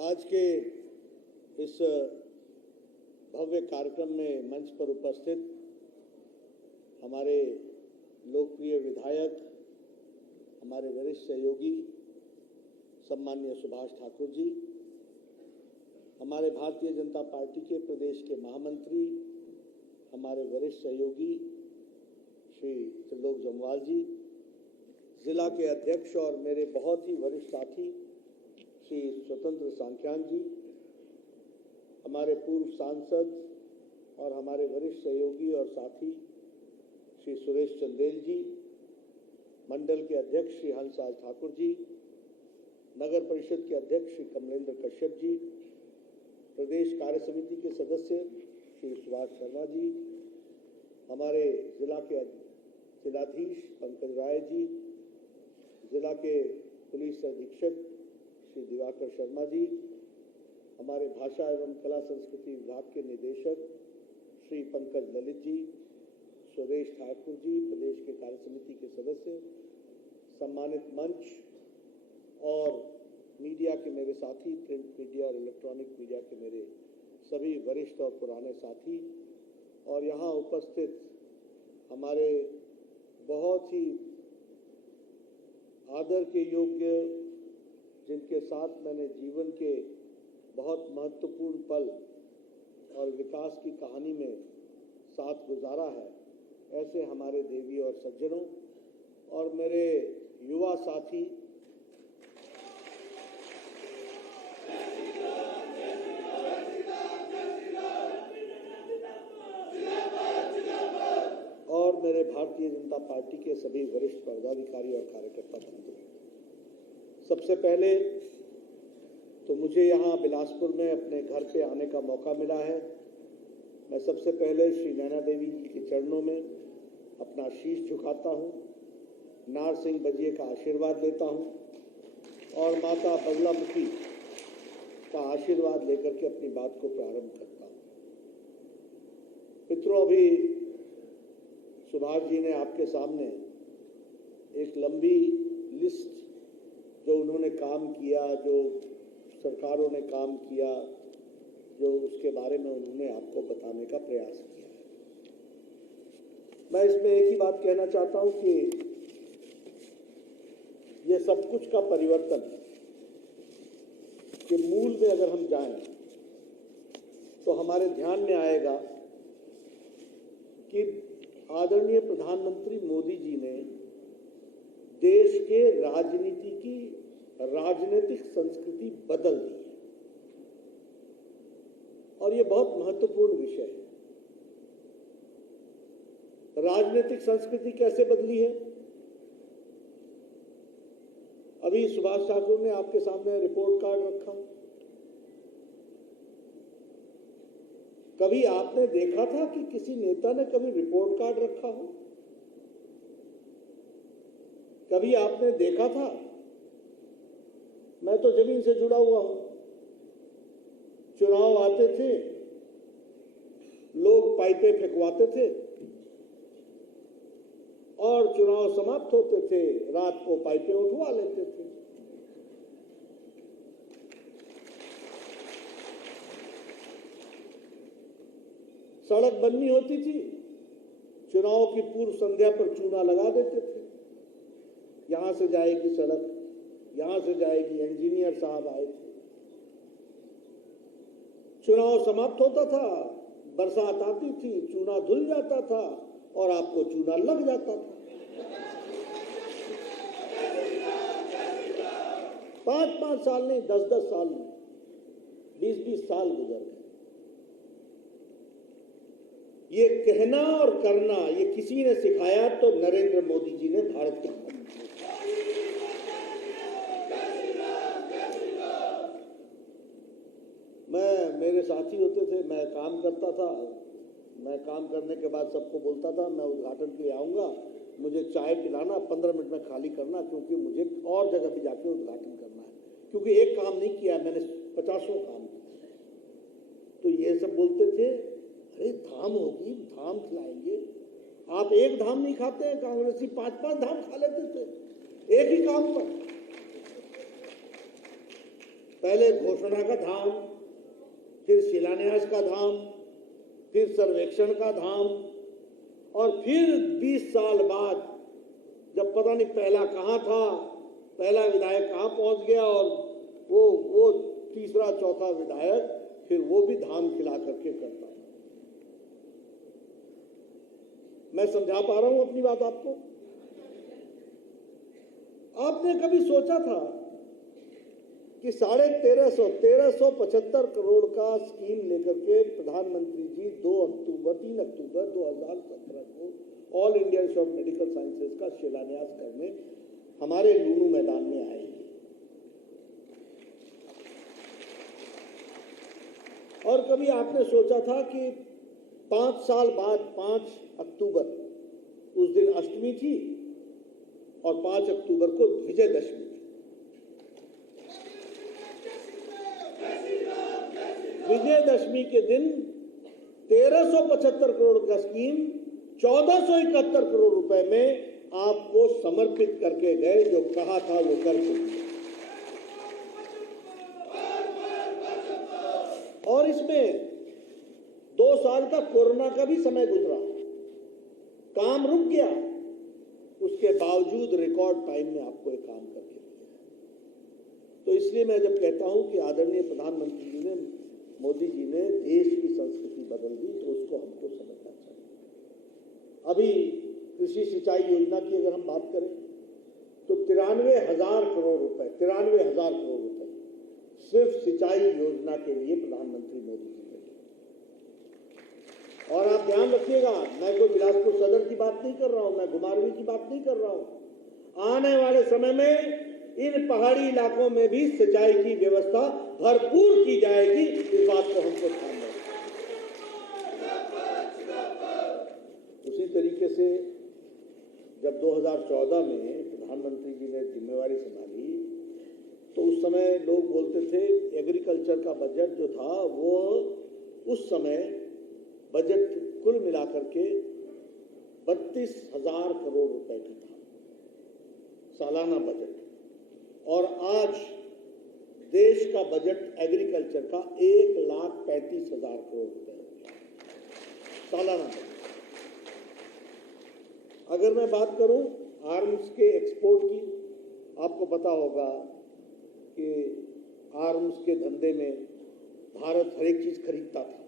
आज के इस भव्य कार्यक्रम में मंच पर उपस्थित हमारे लोकप्रिय विधायक, हमारे वरिष्ठ सहयोगी सम्माननीय सुभाष ठाकुर जी, हमारे भारतीय जनता पार्टी के प्रदेश के महामंत्री, हमारे वरिष्ठ सहयोगी श्री त्रिलोक जम्वाल जी, जिला के अध्यक्ष और मेरे बहुत ही वरिष्ठ साथी श्री स्वतंत्र सांख्यान जी, हमारे पूर्व सांसद और हमारे वरिष्ठ सहयोगी और साथी श्री सुरेश चंदेल जी, मंडल के अध्यक्ष श्री हंसराज ठाकुर जी, नगर परिषद के अध्यक्ष श्री कमलेंद्र कश्यप जी, प्रदेश कार्य समिति के सदस्य श्री सुभाष शर्मा जी, हमारे जिला के जिलाधीश पंकज राय जी, जिला के पुलिस अधीक्षक श्री दिवाकर शर्मा जी, हमारे भाषा एवं कला संस्कृति विभाग के निदेशक श्री पंकज ललित जी, सुरेश ठाकुर जी, प्रदेश के कार्य समिति के सदस्य, सम्मानित मंच और मीडिया के मेरे साथी, प्रिंट मीडिया और इलेक्ट्रॉनिक मीडिया के मेरे सभी वरिष्ठ और पुराने साथी, और यहाँ उपस्थित हमारे बहुत ही आदर के योग्य, जिनके साथ मैंने जीवन के बहुत महत्वपूर्ण पल और विकास की कहानी में साथ गुजारा है, ऐसे हमारे देवी और सज्जनों और मेरे युवा साथी और मेरे भारतीय जनता पार्टी के सभी वरिष्ठ पदाधिकारी और कार्यकर्ता बंधु, सबसे पहले तो मुझे यहाँ बिलासपुर में अपने घर पे आने का मौका मिला है। मैं सबसे पहले श्री नैना देवी जी के चरणों में अपना शीश झुकाता हूँ, नार सिंह बजिए का आशीर्वाद लेता हूँ और माता बगलामुखी का आशीर्वाद लेकर के अपनी बात को प्रारंभ करता हूँ। मित्रों, अभी सुभाष जी ने आपके सामने एक लंबी लिस्ट जो उन्होंने काम किया, जो सरकारों ने काम किया, जो उसके बारे में उन्होंने आपको बताने का प्रयास किया है। मैं इसमें एक ही बात कहना चाहता हूं कि ये सब कुछ का परिवर्तन के मूल में अगर हम जाएं तो हमारे ध्यान में आएगा कि आदरणीय प्रधानमंत्री मोदी जी ने देश के राजनीति की राजनीतिक संस्कृति बदल दी है और ये बहुत महत्वपूर्ण विषय है। राजनीतिक संस्कृति कैसे बदली है? अभी सुभाष ठाकुर ने आपके सामने रिपोर्ट कार्ड रखा। कभी आपने देखा था कि किसी नेता ने कभी रिपोर्ट कार्ड रखा हो? कभी आपने देखा था? मैं तो जमीन से जुड़ा हुआ हूं। चुनाव आते थे, लोग पाइपें फेंकवाते थे और चुनाव समाप्त होते थे, रात को पाइपें उठवा लेते थे। सड़क बननी होती थी, चुनाव की पूर्व संध्या पर चूना लगा देते थे। यहां से जाएगी सड़क, यहां से जाएगी, इंजीनियर साहब आए थे। चुनाव समाप्त होता था, बरसात आती थी, चूना धुल जाता था और आपको चूना लग जाता था। 5-5 साल नहीं, 10-10 साल नहीं, 20-20 साल गुजर गए। ये कहना और करना ये किसी ने सिखाया तो नरेंद्र मोदी जी ने भारत के मेरे साथी होते थे, मैं काम करता था, मैं काम करने के बाद सबको बोलता था मैं उद्घाटन के लिए आऊंगा, मुझे चाय पिलाना, 15 मिनट में खाली करना, क्योंकि मुझे और जगह भी जाके उद्घाटन करना है। क्योंकि एक काम नहीं किया, मैंने 50 काम किया। तो ये सब बोलते थे अरे धाम होगी, धाम खिलाएंगे। आप एक धाम नहीं खाते हैं, कांग्रेसी 5-5 धाम खा लेते थे एक ही काम पर। पहले घोषणा का धाम, फिर शिलान्यास का धाम, फिर सर्वेक्षण का धाम, और फिर 20 साल बाद जब पता नहीं पहला कहां था, पहला विधायक कहां पहुंच गया, और वो तीसरा चौथा विधायक फिर वो भी धाम खिला करके करता था। मैं समझा पा रहा हूं अपनी बात आपको? आपने कभी सोचा था कि 1375 करोड़ का स्कीम लेकर के प्रधानमंत्री जी 3 अक्टूबर 2017 को all India institute of medical sciences का शिलान्यास करने हमारे लूनू मैदान में आएंगे? और कभी आपने सोचा था कि 5 साल बाद 5 अक्टूबर, उस दिन अष्टमी थी और 5 अक्टूबर को विजयदशमी थी। विजयदशमी के दिन 1375 करोड़ का स्कीम 1471 करोड़ रुपए में आपको समर्पित करके गए। जो कहा था वो कर चुके। और इसमें 2 साल का कोरोना का भी समय गुजरा, काम रुक गया, उसके बावजूद रिकॉर्ड टाइम में आपको एक काम करके दिया। तो इसलिए मैं जब कहता हूं कि आदरणीय प्रधानमंत्री जी ने, मोदी जी ने देश की संस्कृति बदल दी, तो उसको हमको समझना चाहिए। अभी कृषि सिंचाई योजना की अगर हम बात करें तो 93,000 करोड़ रुपए, 93,000 करोड़ रुपए सिर्फ सिंचाई योजना के लिए प्रधानमंत्री मोदी जी ने दिए। और आप ध्यान रखिएगा, मैं कोई बिलासपुर सदर की बात नहीं कर रहा हूं, मैं घुमारवीं की बात नहीं कर रहा हूं। आने वाले समय में इन पहाड़ी इलाकों में भी सिंचाई की व्यवस्था भरपूर की जाएगी, इस बात को हमको ध्यान रखना। उसी तरीके से जब 2014 में प्रधानमंत्री जी ने जिम्मेवारी संभाली तो उस समय लोग बोलते थे एग्रीकल्चर का बजट जो था वो उस समय बजट कुल मिलाकर के 32,000 करोड़ रुपए का था सालाना बजट, और आज देश का बजट एग्रीकल्चर का 1,35,000 करोड़ रुपए हो गया सालाना बजट। अगर मैं बात करूं आर्म्स के एक्सपोर्ट की, आपको पता होगा कि आर्म्स के धंधे में भारत हर एक चीज खरीदता था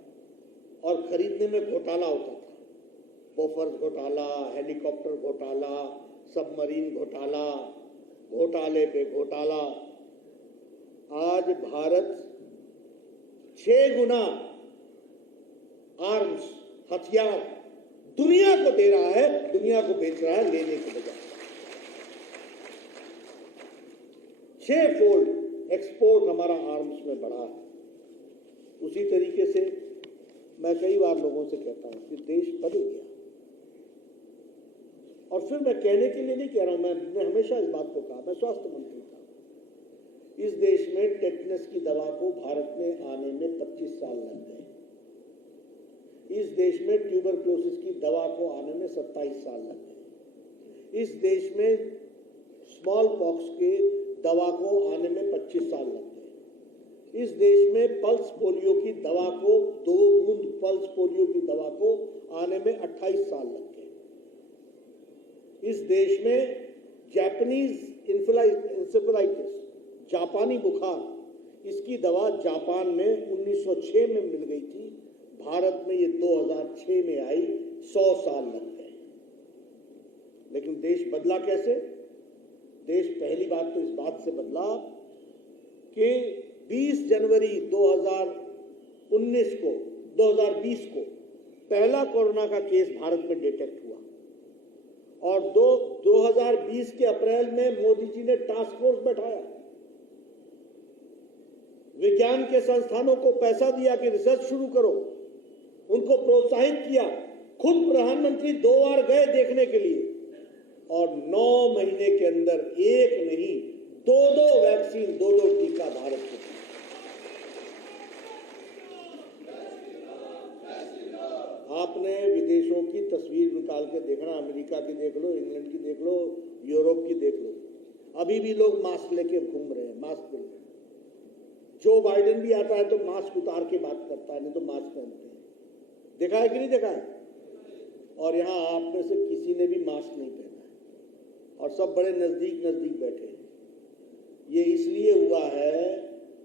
और खरीदने में घोटाला होता था। बोफर्स घोटाला, हेलीकॉप्टर घोटाला, सबमरीन घोटाला, घोटाले पे घोटाला। आज भारत 6 गुना आर्म्स, हथियार दुनिया को दे रहा है, दुनिया को बेच रहा है लेने के बजाय। 6 फोल्ड एक्सपोर्ट हमारा आर्म्स में बढ़ा है। उसी तरीके से मैं कई बार लोगों से कहता हूं कि देश बदल गया, और फिर मैं कहने के लिए नहीं कह रहा हूं, मैं हमेशा इस बात को कहा, मैं स्वास्थ्य मंत्री था। इस देश में टेटनस की दवा को भारत में आने में 25 साल लग गए। इस देश में ट्यूबरक्लोसिस की दवा को आने में 27 साल लग गए। इस देश में स्मॉल पॉक्स के दवा को आने में 25 साल लग गए। इस देश में पल्स पोलियो की दवा को, 2 बूंद पल्स पोलियो की दवा को आने में 28 साल लग गए। इस देश में जापानीज इंसेफेलाइटिस, जापानी बुखार, इसकी दवा जापान में 1906 में मिल गई थी, भारत में ये 2006 में आई, 100 साल लग गए। लेकिन देश बदला कैसे? देश पहली बात तो इस बात से बदला कि 20 जनवरी 2020 को पहला कोरोना का केस भारत में डिटेक्ट हुआ, और 2020 के अप्रैल में मोदी जी ने टास्क फोर्स बैठाया, विज्ञान के संस्थानों को पैसा दिया कि रिसर्च शुरू करो, उनको प्रोत्साहित किया। खुद प्रधानमंत्री 2 बार गए देखने के लिए, और 9 महीने के अंदर एक नहीं 2-2 वैक्सीन, 2-2 टीका निकाल के देखना, अमेरिका की देख लो, इंग्लैंड की देख लो, यूरोप की देख लो, अभी भी लोग मास्क लेके घूम रहे हैं, मास्क पहन रहे हैं। जो बाइडेन भी आता है तो मास्क उतार के बात करता है, नहीं तो मास्क पहनते हैं। देखा है कि नहीं देखा है? और यहाँ आप में से किसी ने भी मास्क नहीं पहना है और सब बड़े नजदीक नजदीक बैठे हैं। ये इसलिए हुआ है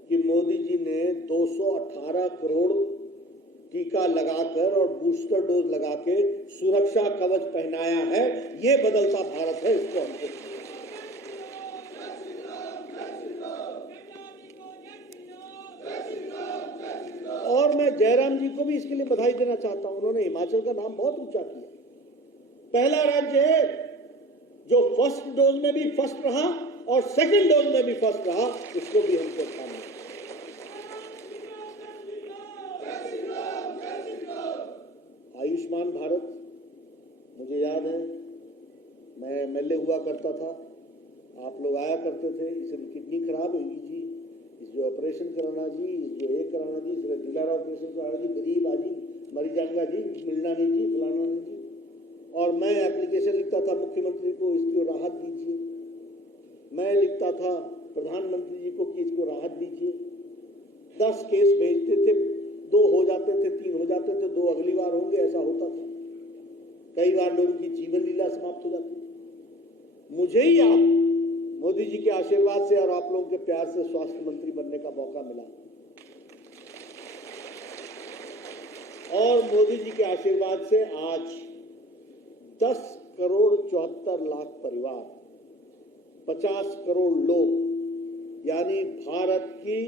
कि मोदी जी ने 218 करोड़ टीका लगाकर और बूस्टर डोज लगा के सुरक्षा कवच पहनाया है। ये बदलता भारत है, इसको हमको। और मैं जयराम जी को भी इसके लिए बधाई देना चाहता हूं। उन्होंने हिमाचल का नाम बहुत ऊंचा किया। पहला राज्य है जो फर्स्ट डोज में भी फर्स्ट रहा और सेकंड डोज में भी फर्स्ट रहा, इसको भी हमको ठाना। आयुष्मान भारत, मुझे याद है मैं एमएलए हुआ करता था, आप लोग आया करते थे, इसकी किडनी खराब होगी जी, इस जो ऑपरेशन कराना जी, इस जो ये कराना जी, इस दिलारा ऑपरेशन कराना जी, गरीब आजी मरी जाएगा जी, मिलना नहीं जी, फलाना नहीं जी। और मैं एप्लीकेशन लिखता था मुख्यमंत्री को, इसको राहत दीजिए। मैं लिखता था प्रधानमंत्री जी को कि इसको राहत दीजिए। 10 केस भेजते थे, 2 हो जाते थे, 3 हो जाते थे, 2 अगली बार होंगे, ऐसा होता था। कई बार लोगों की जीवन लीला समाप्त हो जाती थी। मुझे ही आप मोदी जी के आशीर्वाद से और आप लोगों के प्यार से स्वास्थ्य मंत्री बनने का मौका मिला और मोदी जी के आशीर्वाद से आज 10 करोड़ 74 लाख परिवार, 50 करोड़ लोग, यानी भारत की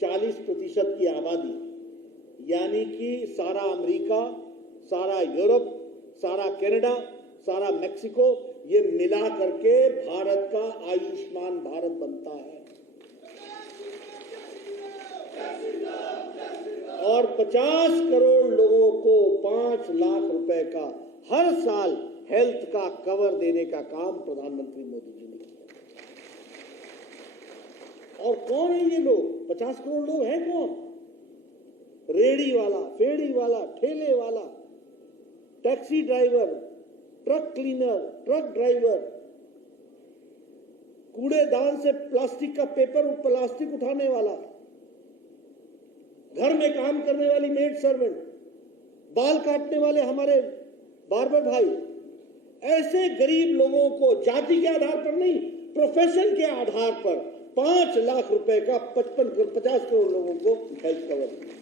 40% की आबादी, यानी कि सारा अमेरिका, सारा यूरोप, सारा कनाडा, सारा मेक्सिको, ये मिला करके भारत का आयुष्मान भारत बनता है। और 50 करोड़ लोगों को 5 लाख रुपए का हर साल हेल्थ का कवर देने का काम प्रधानमंत्री मोदी जी ने किया। और कौन है ये लोग? 50 करोड़ लोग हैं कौन? रेडी वाला, फेड़ी वाला, ठेले वाला, taxi driver, truck cleaner, truck driver, कूड़ेदान से प्लास्टिक का पेपर और प्लास्टिक उठाने वाला, घर में काम करने वाली मेड सर्वेंट, बाल काटने वाले हमारे बार्बर भाई, ऐसे गरीब लोगों को जाति के आधार पर नहीं, प्रोफेशन के आधार पर 5 लाख रुपए का 50 करोड़ लोगों को हेल्थ कवर दिया।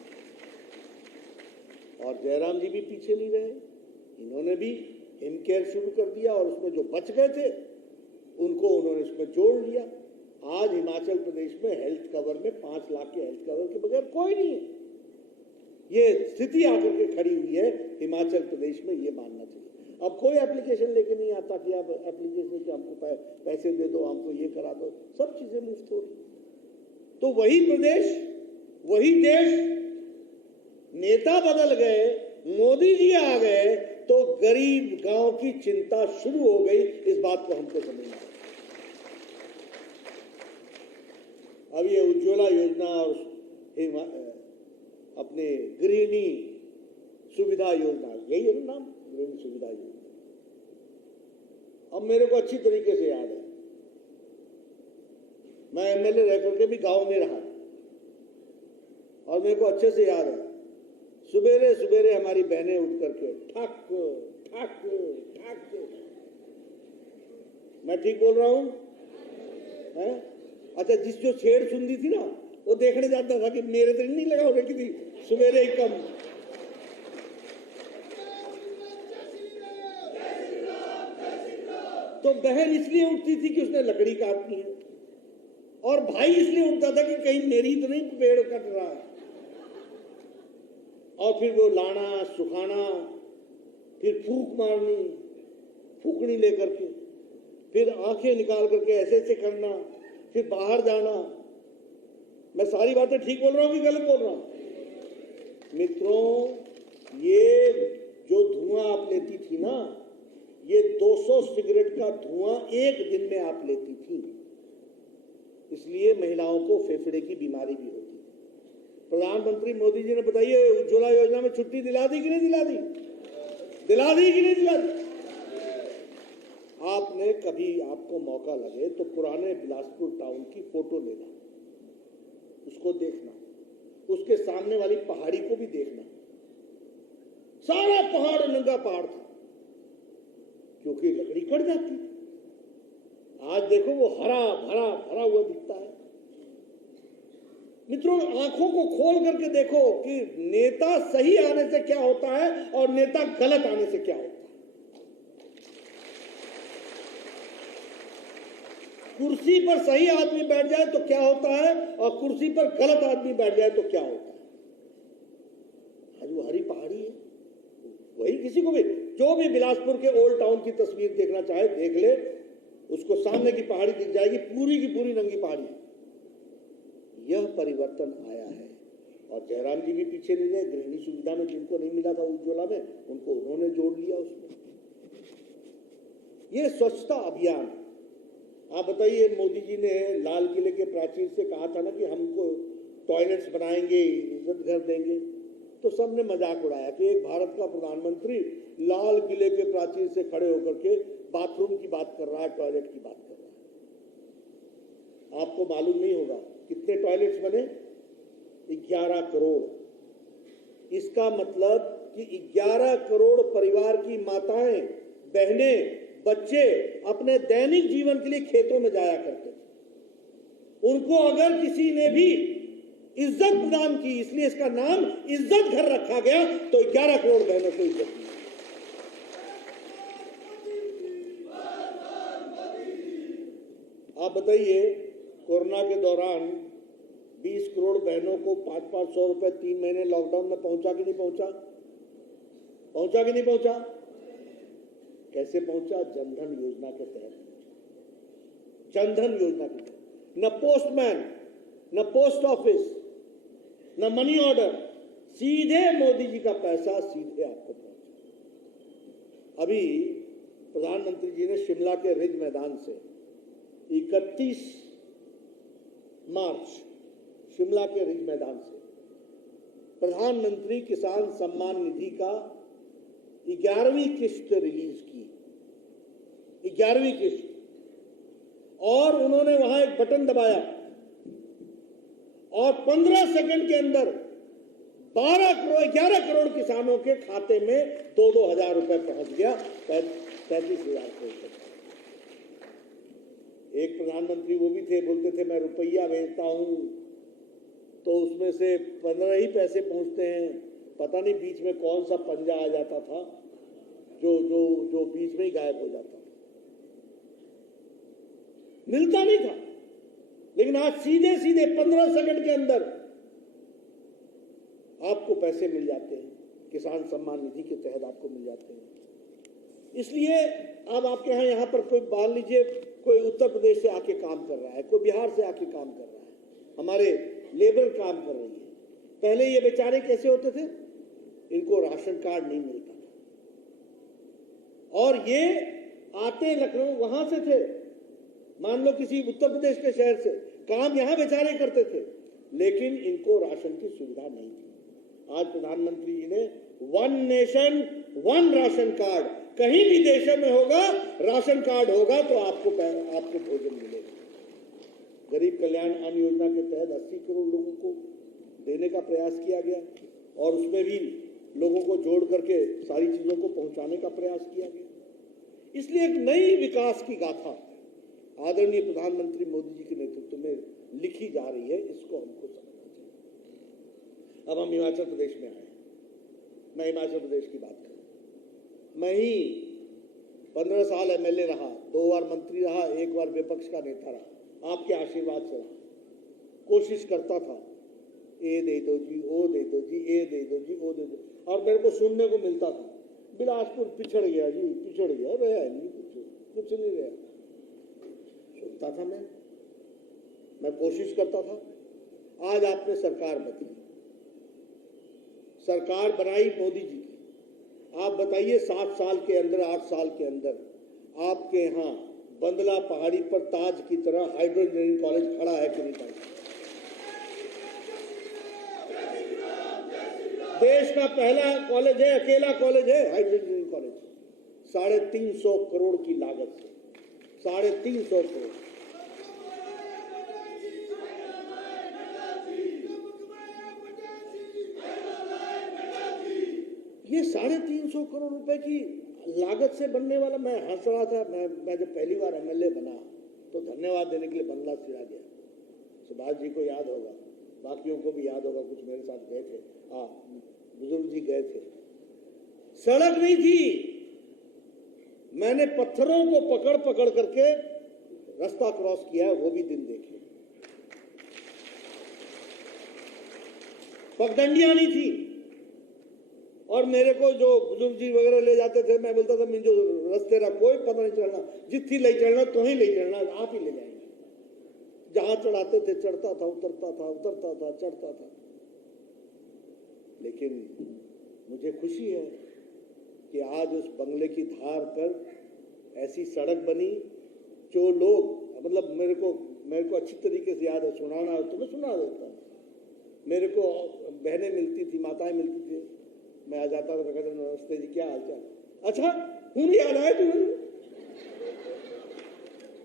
और जयराम जी भी पीछे नहीं रहे, इन्होंने भी हिम केयर शुरू कर दिया और उसमें जो बच गए थे उनको उन्होंने इसमें जोड़ लिया। आज हिमाचल प्रदेश में हेल्थ कवर में 5 लाख के हेल्थ कवर के बगैर कोई नहीं है। ये स्थिति आकर के खड़ी हुई है हिमाचल प्रदेश में, ये मानना चाहिए। अब कोई एप्लीकेशन लेके नहीं आता कि आप एप्लीकेशन के हमको पैसे दे दो, हमको ये करा दो, सब चीजें मुफ्त हो रही। तो वही प्रदेश, वही देश, नेता बदल गए, मोदी जी आ गए तो गरीब गांव की चिंता शुरू हो गई। इस बात को हमको समझना है। अब ये उज्ज्वला योजना और अपने गृहिणी सुविधा योजना, यही है ना नाम, गृहिणी सुविधा योजना। अब मेरे को अच्छी तरीके से याद है, मैं एमएलए रह करके भी गांव में रहा और मेरे को अच्छे से याद है, सुबेरे सुबेरे हमारी बहनें उठ करके ठक ठक ठक, मैं ठीक बोल रहा हूं? अच्छा, जिस जो छेड़ सुनती थी ना, वो देखने जाता था कि मेरे तो नहीं लगा हो रही थी सुबेरे ही कम। तो बहन इसलिए उठती थी कि उसने लकड़ी काटनी है और भाई इसलिए उठता था कि कहीं मेरी तो नहीं पेड़ कट रहा है। और फिर वो लाना, सुखाना, फिर फूंक मारनी, फूकनी लेकर के, फिर आंखें निकाल करके ऐसे ऐसे करना, फिर बाहर जाना। मैं सारी बातें ठीक बोल रहा हूं कि गलत बोल रहा हूं? मित्रों, ये जो धुआं आप लेती थी ना, ये 200 सिगरेट का धुआं एक दिन में आप लेती थी। इसलिए महिलाओं को फेफड़े की बीमारी भी होती है। प्रधानमंत्री मोदी जी ने बताइए, उज्ज्वला योजना में छुट्टी दिला दी कि नहीं दिला दी? दिला दी कि नहीं दिला दी? आपने कभी आपको मौका लगे तो पुराने बिलासपुर टाउन की फोटो लेना, उसको देखना, उसके सामने वाली पहाड़ी को भी देखना। सारा पहाड़ नंगा पहाड़ था, क्योंकि लकड़ी कट जाती। आज देखो वो हरा भरा भरा हुआ दिखता है। मित्रों, आंखों को खोल करके देखो कि नेता सही आने से क्या होता है और नेता गलत आने से क्या होता है। कुर्सी पर सही आदमी बैठ जाए तो क्या होता है और कुर्सी पर गलत आदमी बैठ जाए तो क्या होता है। आज वो हरी पहाड़ी है, वही किसी को भी, जो भी बिलासपुर के ओल्ड टाउन की तस्वीर देखना चाहे देख ले, उसको सामने की पहाड़ी दिख जाएगी, पूरी की पूरी नंगी पहाड़ी। यह परिवर्तन आया है और जयराम जी भी पीछे नहीं रहे। गृहिणी सुविधा में जिनको नहीं मिला था उज्ज्वला में, उनको उन्होंने जोड़ लिया उसमें। यह स्वच्छता अभियान। आप बताइए, मोदी जी ने लाल किले के प्राचीर से कहा था ना कि हमको टॉयलेट्स बनाएंगे, इज्जत घर देंगे, तो सबने मजाक उड़ाया कि एक भारत का प्रधानमंत्री लाल किले के प्राचीर से खड़े होकर के बाथरूम की बात कर रहा है, टॉयलेट की बात कर रहा है। आपको मालूम नहीं होगा कितने टॉयलेट्स बने? 11 करोड़। इसका मतलब कि 11 करोड़ परिवार की माताएं, बहनें, बच्चे अपने दैनिक जीवन के लिए खेतों में जाया करते थे। उनको अगर किसी ने भी इज्जत प्रदान की, इसलिए इसका नाम इज्जत घर रखा गया, तो 11 करोड़ बहनों को इज्जत दी। आप बताइए, कोरोना के दौरान 20 करोड़ बहनों को 500-500 रुपए 3 महीने लॉकडाउन में पहुंचा कि नहीं पहुंचा? पहुंचा कि नहीं पहुंचा? कैसे पहुंचा? जनधन योजना के तहत पहुंचा। जनधन योजना के तहत न पोस्टमैन, न पोस्ट ऑफिस, न मनी ऑर्डर, सीधे मोदी जी का पैसा सीधे आपको पहुंचा। अभी प्रधानमंत्री जी ने शिमला के रिज मैदान से 31 मार्च शिमला के रिज मैदान से प्रधानमंत्री किसान सम्मान निधि का 11वीं किस्त रिलीज की। 11वीं किस्त। और उन्होंने वहां एक बटन दबाया और 15 सेकंड के अंदर 11 करोड़ किसानों के खाते में 2-2 हजार रुपए पहुंच गया। 35,000 करोड़। एक प्रधानमंत्री वो भी थे, बोलते थे मैं रुपया भेजता हूं तो उसमें से 15 ही पैसे पहुंचते हैं। पता नहीं बीच में कौन सा पंजा आ जाता था जो बीच में ही गायब हो जाता था, मिलता नहीं था। लेकिन आज सीधे सीधे 15 सेकंड के अंदर आपको पैसे मिल जाते हैं, किसान सम्मान निधि के तहत आपको मिल जाते हैं। इसलिए अब आपके यहां पर कोई मान लीजिए कोई उत्तर प्रदेश से आके काम कर रहा है, कोई बिहार से आके काम कर रहा है, हमारे लेबर काम कर रही है। पहले ये बेचारे कैसे होते थे? इनको राशन कार्ड नहीं मिलता था और ये आते लखनऊ वहां से थे, मान लो किसी उत्तर प्रदेश के शहर से, काम यहां बेचारे करते थे, लेकिन इनको राशन की सुविधा नहीं थी। आज प्रधानमंत्री जी ने 1 नेशन 1 राशन कार्ड, कहीं भी देश में होगा राशन कार्ड होगा तो आपको भोजन मिलेगा। गरीब कल्याण अन्न योजना के तहत 80 करोड़ लोगों को देने का प्रयास किया गया और उसमें भी लोगों को जोड़ करके सारी चीजों को पहुंचाने का प्रयास किया गया। इसलिए एक नई विकास की गाथा आदरणीय प्रधानमंत्री मोदी जी के नेतृत्व में लिखी जा रही है, इसको हमको समझना चाहिए। अब हम हिमाचल प्रदेश में आए। मैं हिमाचल प्रदेश की बात करूं। मैं ही 15 साल एमएलए रहा, 2 बार मंत्री रहा, 1 बार विपक्ष का नेता रहा। आपके आशीर्वाद से रहा। कोशिश करता था, ये दे दो जी, वो दे दो जी, ये दे दो जी, वो दे दो, और मेरे को सुनने को मिलता था बिलासपुर पिछड़ गया जी, पिछड़ गया, रहा नहीं कुछ नहीं रहा। सुनता था मैं कोशिश करता था। आज आपने सरकार बदली, सरकार बनाई मोदी जी की। आप बताइए 7 साल के अंदर, 8 साल के अंदर आपके यहाँ बंदला पहाड़ी पर ताज की तरह हाइड्रो इंजीनियरिंग कॉलेज खड़ा है कि नहीं खड़ा? देश का पहला कॉलेज है, अकेला कॉलेज है हाइड्रो इंजीनियरिंग कॉलेज। 350 करोड़ की लागत से 350 करोड़। ये 350 करोड़ रुपए की लागत से बनने वाला, मैं हंस रहा था। मैं जब पहली बार एमएलए बना तो धन्यवाद देने के लिए बंगला सिरा गया। सुभाष जी को याद होगा, बाकियों को भी याद होगा, कुछ मेरे साथ गए थे, बुजुर्ग जी गए थे। सड़क नहीं थी, मैंने पत्थरों को पकड़ पकड़ करके रास्ता क्रॉस किया है, वो भी दिन देखे। पगडंडियां नहीं थी, और मेरे को जो बुजुर्ग जी वगैरह ले जाते थे, मैं बोलता था मुझे रास्ते रहा, कोई पता नहीं चलना, जितनी ले चलना तो ही ले चलना, आप ही ले जाएंगे। जहां चढ़ाते थे चढ़ता था, उतरता था, उतरता था, चढ़ता था। लेकिन मुझे खुशी है कि आज उस बंगले की धार पर ऐसी सड़क बनी, जो लोग, मतलब मेरे को अच्छी तरीके से याद है, सुनाना तो मैं सुना देता। मेरे को बहनें मिलती थी, माताएं मिलती थी, मैं आ जाता था, कहते नमस्ते जी, क्या हाल चाल, अच्छा हूं याद आया तुम्हें?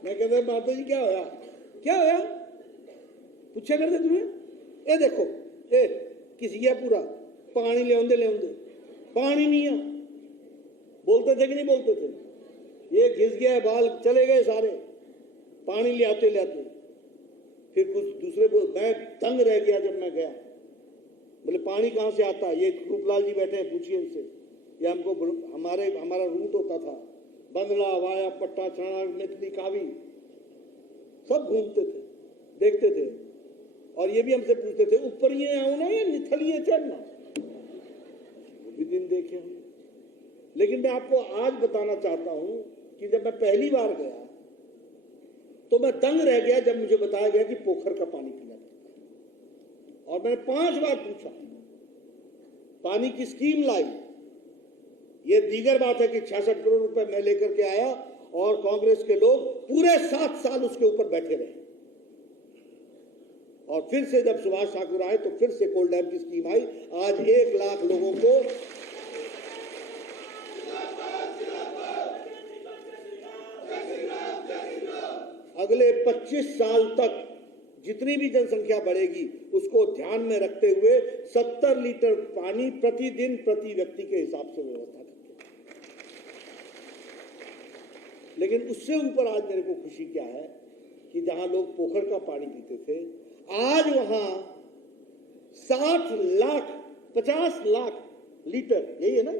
मैं कहता माता जी क्या होया, क्या होया, पूछा करते तुम्हें, ए देखो, ए किसी है पूरा पानी ले आंदे, पानी नहीं है। बोलते थे कि नहीं बोलते थे? ये घिस गया है, बाल चले गए सारे, पानी ले आते। फिर कुछ दूसरे मैं तंग रह गया जब मैं गया, बोले पानी कहां से आता है? ये रूपलाल जी बैठे हैं, पूछिए इनसे। ये हमको हमारा रूट होता था, बंदला, वाया, पट्टा, चना, मेथली, कावी, सब घूमते थे, देखते थे। और ये भी हमसे पूछते थे ऊपर ये आना या निथलिए चढ़ना, वो भी दिन देखे हम। लेकिन मैं आपको आज बताना चाहता हूं कि जब मैं पहली बार गया तो मैं दंग रह गया जब मुझे बताया गया कि पोखर का पानी पीना पड़ता है। और मैंने 5 बार पूछा, पानी की स्कीम लाई। ये दीगर बात है कि 66 करोड़ रुपए मैं लेकर के आया और कांग्रेस के लोग पूरे 7 साल उसके ऊपर बैठे रहे। और फिर से जब सुभाष ठाकुर आए तो फिर से कोल डैम की स्कीम आई। आज 1 लाख लोगों को अगले 25 साल तक जितनी भी जनसंख्या बढ़ेगी उसको ध्यान में रखते हुए 70 लीटर पानी प्रतिदिन प्रति व्यक्ति के हिसाब से व्यवस्था करते। लेकिन उससे ऊपर आज मेरे को खुशी क्या है कि जहां लोग पोखर का पानी पीते थे, आज वहां 60 लाख 50 लाख लीटर, यही है ना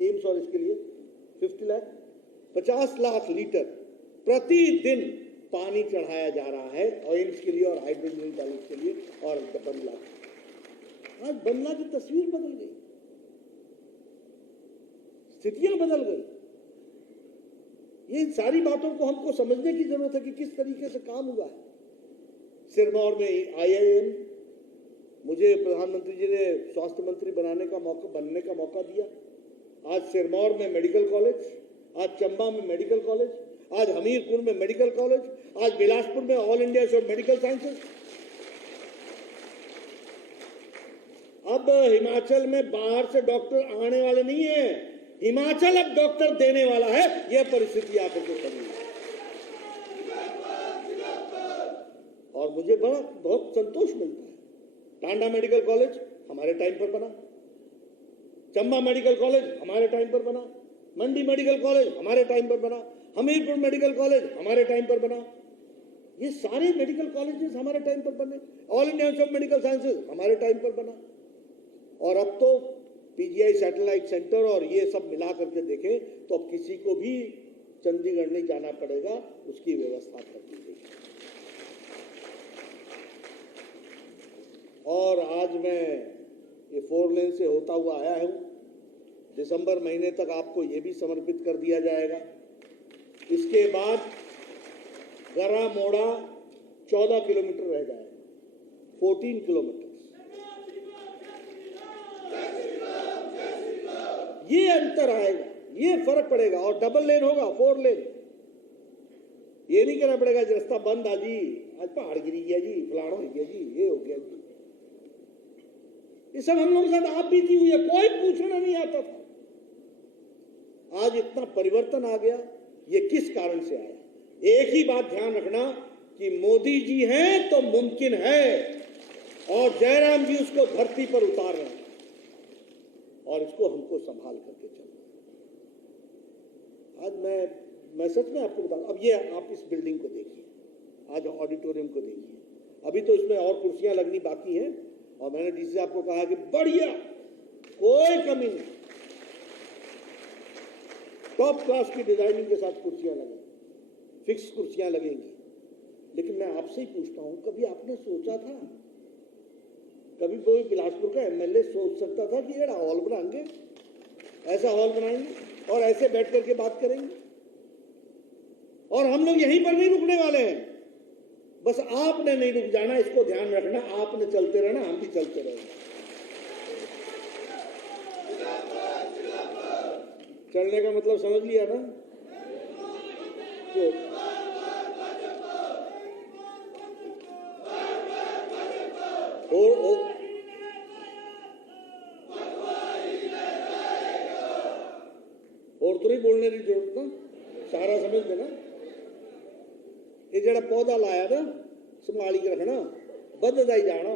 एम्स, और इसके लिए 50 लाख 50 लाख लीटर प्रतिदिन पानी चढ़ाया जा रहा है, और एम्स के लिए और हाइड्रोजन कॉलेज के लिए और बंगला। आज बंगला की तस्वीर बदल गई, स्थितियां बदल गई। ये सारी बातों को हमको समझने की जरूरत है कि किस तरीके से काम हुआ है। सिरमौर में IIM, मुझे प्रधानमंत्री जी ने स्वास्थ्य मंत्री बनने का मौका दिया। आज सिरमौर में मेडिकल कॉलेज, आज चंबा में मेडिकल कॉलेज, आज हमीरपुर में मेडिकल कॉलेज, आज बिलासपुर में all India institute of medical sciences. अब हिमाचल में बाहर से डॉक्टर आने वाले नहीं है, हिमाचल अब डॉक्टर देने वाला है। यह परिस्थिति आकर के खड़ी है और मुझे बहुत संतोष मिलता है। टांडा मेडिकल कॉलेज हमारे टाइम पर बना, चंबा मेडिकल कॉलेज हमारे टाइम पर बना, मंडी मेडिकल कॉलेज हमारे टाइम पर बना, हमीरपुर मेडिकल कॉलेज हमारे टाइम पर बना। ये सारे मेडिकल कॉलेजेस हमारे टाइम पर बने। All India institute of medical sciences हमारे टाइम पर बना। और अब तो PGI सैटेलाइट सेंटर और ये सब मिला करके देखें तो अब किसी को भी चंडीगढ़ नहीं जाना पड़ेगा, उसकी व्यवस्था कर दी गई। और आज मैं ये 4 लेन से होता हुआ आया हूं, दिसंबर महीने तक आपको ये भी समर्पित कर दिया जाएगा। इसके बाद गरा मोड़ा 14 किलोमीटर रह जाएगा, 14 किलोमीटर। ये अंतर आएगा, ये फर्क पड़ेगा। और डबल लेन होगा, 4 लेन। ये नहीं कहना पड़ेगा रास्ता बंद आ जी, आज पहाड़ गिरी गया जी, फलाना हो गया जी, ये हो गया जी। ये सब हम लोगों के साथ आप बीती हुई है, कोई पूछना नहीं आता था। आज इतना परिवर्तन आ गया, ये किस कारण से आया? एक ही बात ध्यान रखना कि मोदी जी हैं तो मुमकिन है, और जयराम जी उसको धरती पर उतार रहे हैं, और इसको हमको संभाल करके चलना। आज मैं सच में आपको बता, अब ये आप इस बिल्डिंग को देखिए, आज ऑडिटोरियम को देखिए, अभी तो इसमें और कुर्सियां लगनी बाकी हैं, और मैंने डीसी साहब को कहा कि बढ़िया, कोई कमी नहीं, टॉप क्लास की डिजाइनिंग के साथ कुर्सियां लगेंगी, फिक्स कुर्सियां लगेंगी। लेकिन मैं आपसे ही पूछता हूं, कभी आपने सोचा था, कभी कोई बिलासपुर का एमएलए सोच सकता था कि ये हॉल बनाएंगे, ऐसा हॉल बनाएंगे और ऐसे बैठ करके बात करेंगे? और हम लोग यहीं पर नहीं रुकने वाले हैं, बस आपने नहीं रुक जाना, इसको ध्यान रखना, आपने चलते रहना, हम भी चलते रहेंगे। चलने का मतलब समझ लिया ना? तो और तो नहीं बोलने की जरूरत ना, सारा समझ देना। ये जरा पौधा लाया ना, संभाली के रखना, बदलता ही जाना।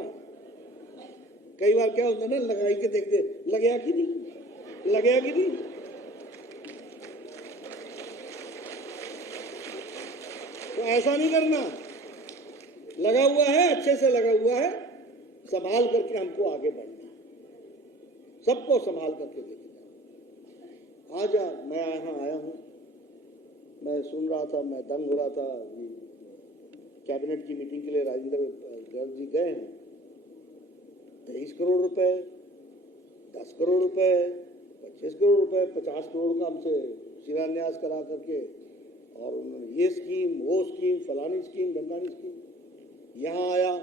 कई बार क्या होता है ना, लगाई के देखते लगया कि नहीं, लगया कि नहीं। तो ऐसा नहीं करना, लगा हुआ है, अच्छे से लगा हुआ है, संभाल करके हमको आगे बढ़ना, सबको संभाल करके देखना। आज मैं यहाँ आया हूँ, मैं सुन रहा था, मैं दंग हो रहा था। कैबिनेट की मीटिंग के लिए राजेंद्र गर्ग जी गए हैं, 23 करोड़ रुपए, 10 करोड़ रुपए, 25 करोड़ रुपए, 50 करोड़ का हमसे शिलान्यास करा करके, और उन्होंने ये स्कीम, वो स्कीम, फलानी स्कीम, ढमकानी स्कीम। यहाँ आया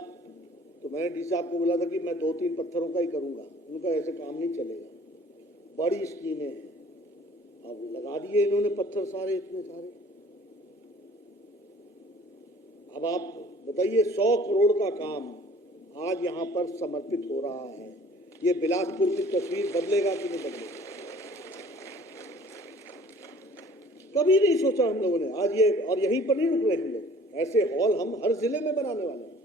तो मैंने डी साहब को बोला था कि मैं 2-3 पत्थरों का ही करूँगा, उनका ऐसे काम नहीं चलेगा, बड़ी स्कीमें हैं। अब लगा दिए इन्होंने पत्थर सारे, इतने सारे। अब आप बताइए, 100 करोड़ का काम आज यहाँ पर समर्पित हो रहा है। ये बिलासपुर की तस्वीर बदलेगा कि नहीं बदलेगा? कभी नहीं सोचा हम लोगों ने। आज ये, और यहीं पर नहीं रुक रहे हम लोग, ऐसे हॉल हम हर जिले में बनाने वाले हैं,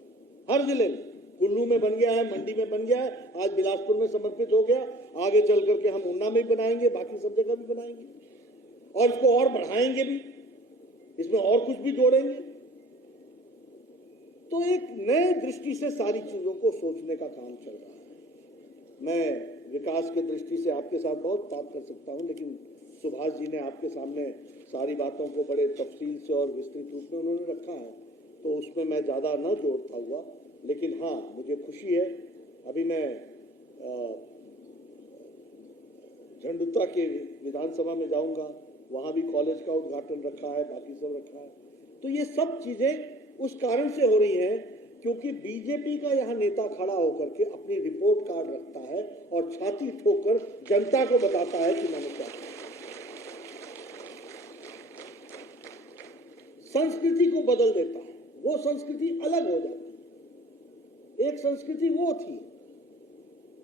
हर जिले में। कुल्लू में बन गया है, मंडी में बन गया है, आज बिलासपुर में समर्पित हो गया, आगे चल करके हम उन्ना में भी बनाएंगे, बाकी सब जगह भी बनाएंगे, और इसको और बढ़ाएंगे भी, इसमें और कुछ भी जोड़ेंगे। तो एक नए दृष्टि से सारी चीजों को सोचने का काम चल रहा है। मैं विकास की दृष्टि से आपके साथ बहुत बात कर सकता हूं, लेकिन सुभाष जी ने आपके सामने सारी बातों को बड़े तफसील से और विस्तृत रूप में उन्होंने रखा है, तो उसमें मैं ज़्यादा न जोड़ता हुआ। लेकिन हाँ, मुझे खुशी है, अभी मैं झंडुता के विधानसभा में जाऊंगा, वहाँ भी कॉलेज का उद्घाटन रखा है, बाकी सब रखा है। तो ये सब चीज़ें उस कारण से हो रही हैं क्योंकि बीजेपी का यहाँ नेता खड़ा होकर के अपनी रिपोर्ट कार्ड रखता है और छाती ठोकर जनता को बताता है कि मैंने क्या किया। संस्कृति को बदल देता है, वो संस्कृति अलग हो जाती है। एक संस्कृति वो थी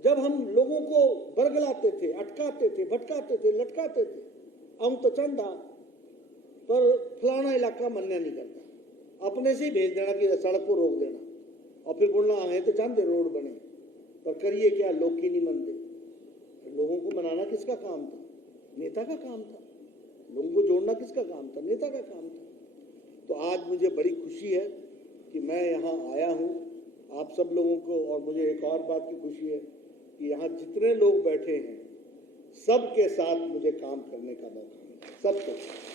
जब हम लोगों को बरगलाते थे, अटकाते थे, भटकाते थे, लटकाते थे, हम तो चंदा पर फलाना इलाका मन्या नहीं करता, अपने से ही भेज देना कि सड़क को रोक देना, और फिर बोलना है तो चांदे रोड बने, पर करिए क्या, लोग की नहीं मनते। लोगों को मनाना किसका काम था? नेता का काम था। लोगों को जोड़ना किसका काम था? नेता का काम था। तो आज मुझे बड़ी खुशी है कि मैं यहाँ आया हूँ आप सब लोगों को, और मुझे एक और बात की खुशी है कि यहाँ जितने लोग बैठे हैं सबके साथ मुझे काम करने का मौका मिला, सबके साथ।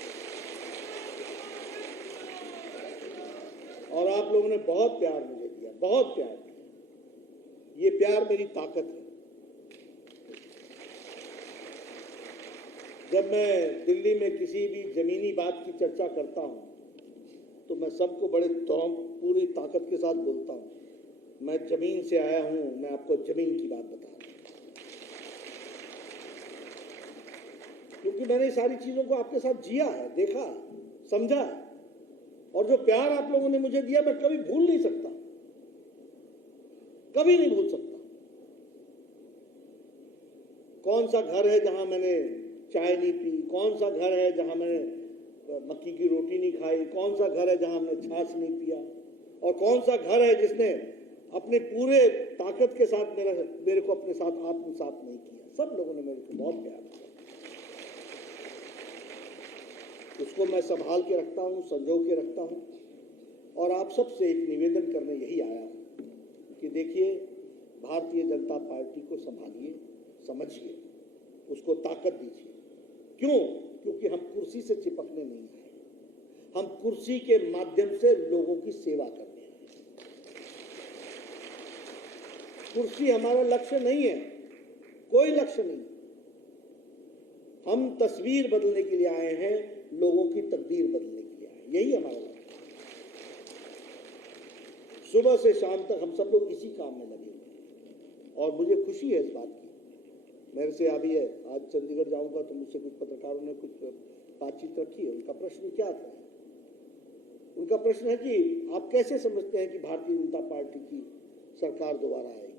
और आप लोगों ने बहुत प्यार मुझे दिया, बहुत प्यार दिया। ये प्यार मेरी ताकत है। जब मैं दिल्ली में किसी भी जमीनी बात की चर्चा करता हूं तो मैं सबको बड़े पूरी ताकत के साथ बोलता हूं, मैं जमीन से आया हूं, मैं आपको जमीन की बात बता रहा हूं, क्योंकि मैंने सारी चीजों को आपके साथ जिया है, देखा, समझा है। और जो प्यार आप लोगों ने मुझे दिया मैं कभी भूल नहीं सकता, कभी नहीं भूल सकता। कौन सा घर है जहां मैंने चाय नहीं पी, कौन सा घर है जहां मैंने मक्की की रोटी नहीं खाई, कौन सा घर है जहां हमने छाछ नहीं पिया, और कौन सा घर है जिसने अपने पूरे ताकत के साथ मेरे को अपने साथ आत्मसात नहीं किया। सब लोगों ने मेरे को बहुत प्यार किया, उसको मैं संभाल के रखता हूं, संजो के रखता हूं। और आप सबसे एक निवेदन करने यही आया हूं कि देखिए, भारतीय जनता पार्टी को संभालिए, समझिए, उसको ताकत दीजिए। क्यों? क्योंकि हम कुर्सी से चिपकने नहीं आए, हम कुर्सी के माध्यम से लोगों की सेवा करने आए। कुर्सी हमारा लक्ष्य नहीं है, कोई लक्ष्य नहीं। हम तस्वीर बदलने के लिए आए हैं, लोगों की तकदीर बदलने के लिए आए, यही हमारा लक्ष्य। सुबह से शाम तक हम सब लोग इसी काम में लगे हुए हैं और मुझे खुशी है इस बात की। मेरे से अभी है, आज चंडीगढ़ जाऊंगा तो मुझसे कुछ पत्रकारों ने कुछ बातचीत रखी है। उनका प्रश्न क्या था? उनका प्रश्न है कि आप कैसे समझते हैं कि भारतीय जनता पार्टी की सरकार दोबारा आएगी?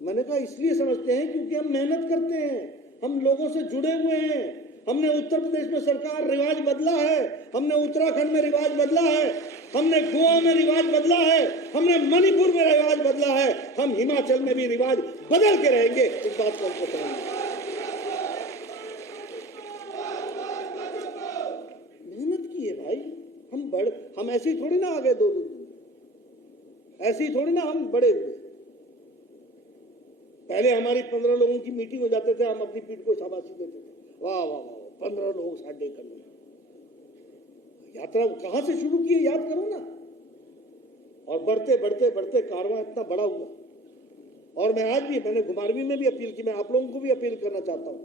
मैंने कहा इसलिए समझते हैं क्योंकि हम मेहनत करते हैं, हम लोगों से जुड़े हुए हैं। हमने उत्तर प्रदेश में सरकार रिवाज बदला है, हमने उत्तराखंड में रिवाज बदला है, हमने गोवा में रिवाज बदला है, हमने मणिपुर में रिवाज बदला है, हम हिमाचल में भी रिवाज बदल के रहेंगे। इस बात को हमको समझना, मेहनत की है भाई। हम ऐसे ही थोड़ी ना आ गए 2-2 दिन, ऐसे ही थोड़ी ना हम बड़े हुए। पहले हमारी 15 लोगों की मीटिंग हो जाते थे, हम अपनी पीठ को शाबाशी देते थे, वाह वाह वाह, 15 लोग साढ़े कर लिए। यात्रा कहां से शुरू की है याद करो ना। और बढ़ते बढ़ते बढ़ते कारवां इतना बड़ा हुआ। और मैं आज भी, मैंने घुमारवी में भी अपील की, मैं आप लोगों को भी अपील करना चाहता हूं,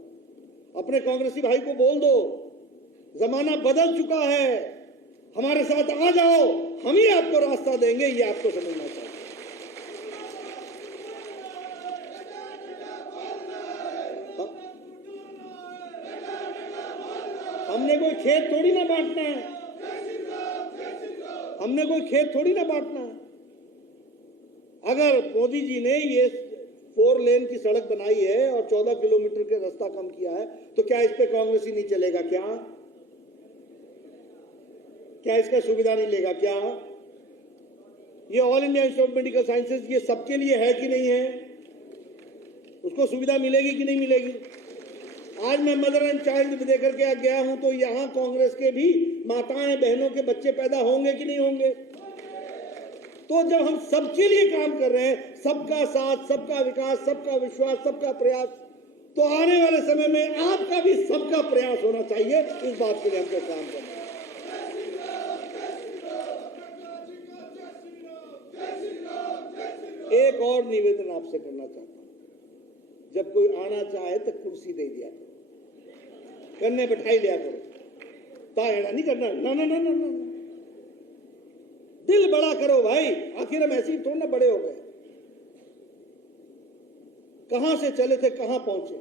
अपने कांग्रेसी भाई को बोल दो, जमाना बदल चुका है, हमारे साथ आ जाओ, हम ही आपको रास्ता देंगे। ये आपको समझना चाहिए। हमने कोई खेत थोड़ी ना बांटना है, हमने कोई खेत थोड़ी ना बांटना है। अगर मोदी जी ने ये 4 लेन की सड़क बनाई है और 14 किलोमीटर के रास्ता कम किया है, तो क्या इस पे कांग्रेस ही नहीं चलेगा? क्या इसका सुविधा नहीं लेगा? क्या ये all India institute of medical sciences ये सबके लिए है कि नहीं है? उसको सुविधा मिलेगी कि नहीं मिलेगी? आज मैं मदर एंड चाइल्ड देकर के गया हूं, तो यहां कांग्रेस के भी माताएं बहनों के बच्चे पैदा होंगे कि नहीं होंगे? तो जब हम सबके लिए काम कर रहे हैं, सबका साथ, सबका विकास, सबका विश्वास, सबका प्रयास, तो आने वाले समय में आपका भी सबका प्रयास होना चाहिए। इस बात के लिए हमको काम करना है। एक और निवेदन आपसे करना चाहता हूं, जब कोई आना चाहे तो कुर्सी दे दिया करो, करने बैठाई लिया करो, तायड़ा नहीं करना। ना ना ना ना ना, दिल बड़ा करो भाई, आखिर हम ऐसे ही थोड़ा ना बड़े हो गए। कहां से चले थे कहां पहुंचे,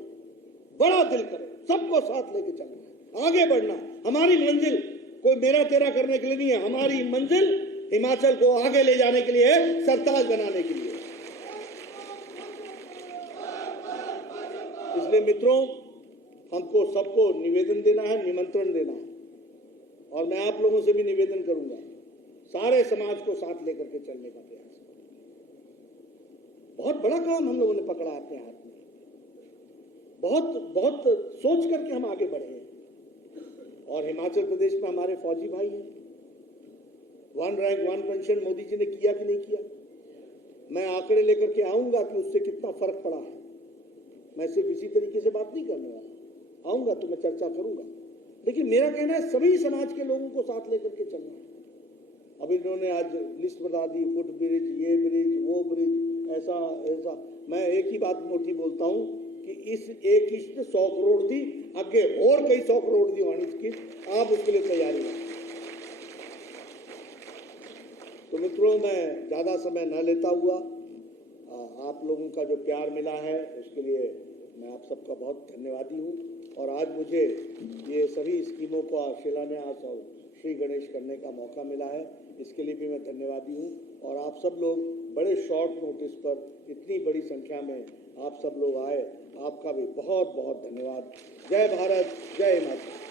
बड़ा दिल करो, सबको साथ लेके चलना है, आगे बढ़ना। हमारी मंजिल कोई मेरा तेरा करने के लिए नहीं है, हमारी मंजिल हिमाचल को आगे ले जाने के लिए है, सरताज बनाने के लिए। इसलिए मित्रों, हमको सबको निवेदन देना है, निमंत्रण देना है। और मैं आप लोगों से भी निवेदन करूंगा, सारे समाज को साथ लेकर के चलने का प्रयास करें। बहुत बड़ा काम हम लोगों ने पकड़ा अपने हाथ में, बहुत बहुत सोच करके हम आगे बढ़े हैं। और हिमाचल प्रदेश में हमारे फौजी भाई हैं, 1 रैंक 1 पेंशन मोदी जी ने किया कि नहीं किया? मैं आंकड़े लेकर के आऊंगा कि उससे कितना फर्क पड़ा है। मैं सिर्फ इसी तरीके से बात नहीं करने वाला, आऊंगा तो मैं चर्चा करूंगा, लेकिन मेरा कहना है सभी समाज के लोगों को साथ लेकर के चलना है। अब इन्होंने आज लिस्ट बता दी, फुट ब्रिज, ये ब्रिज, वो ब्रिज, ऐसा ऐसा। मैं एक ही बात मोटी बोलता हूं कि इस एक किस्त 100 करोड़ थी, आगे और कई 100 करोड़ दी वाणी किस्त, आप उसके लिए तैयारी है। तो मित्रों, मैं ज्यादा समय न लेता हुआ, आप लोगों का जो प्यार मिला है उसके लिए मैं आप सबका बहुत धन्यवादी हूं। और आज मुझे ये सभी स्कीमों का शिलान्यास और श्री गणेश करने का मौका मिला है, इसके लिए भी मैं धन्यवादी हूं। और आप सब लोग बड़े शॉर्ट नोटिस पर इतनी बड़ी संख्या में आप सब लोग आए, आपका भी बहुत बहुत धन्यवाद। जय भारत, जय हिमाचल।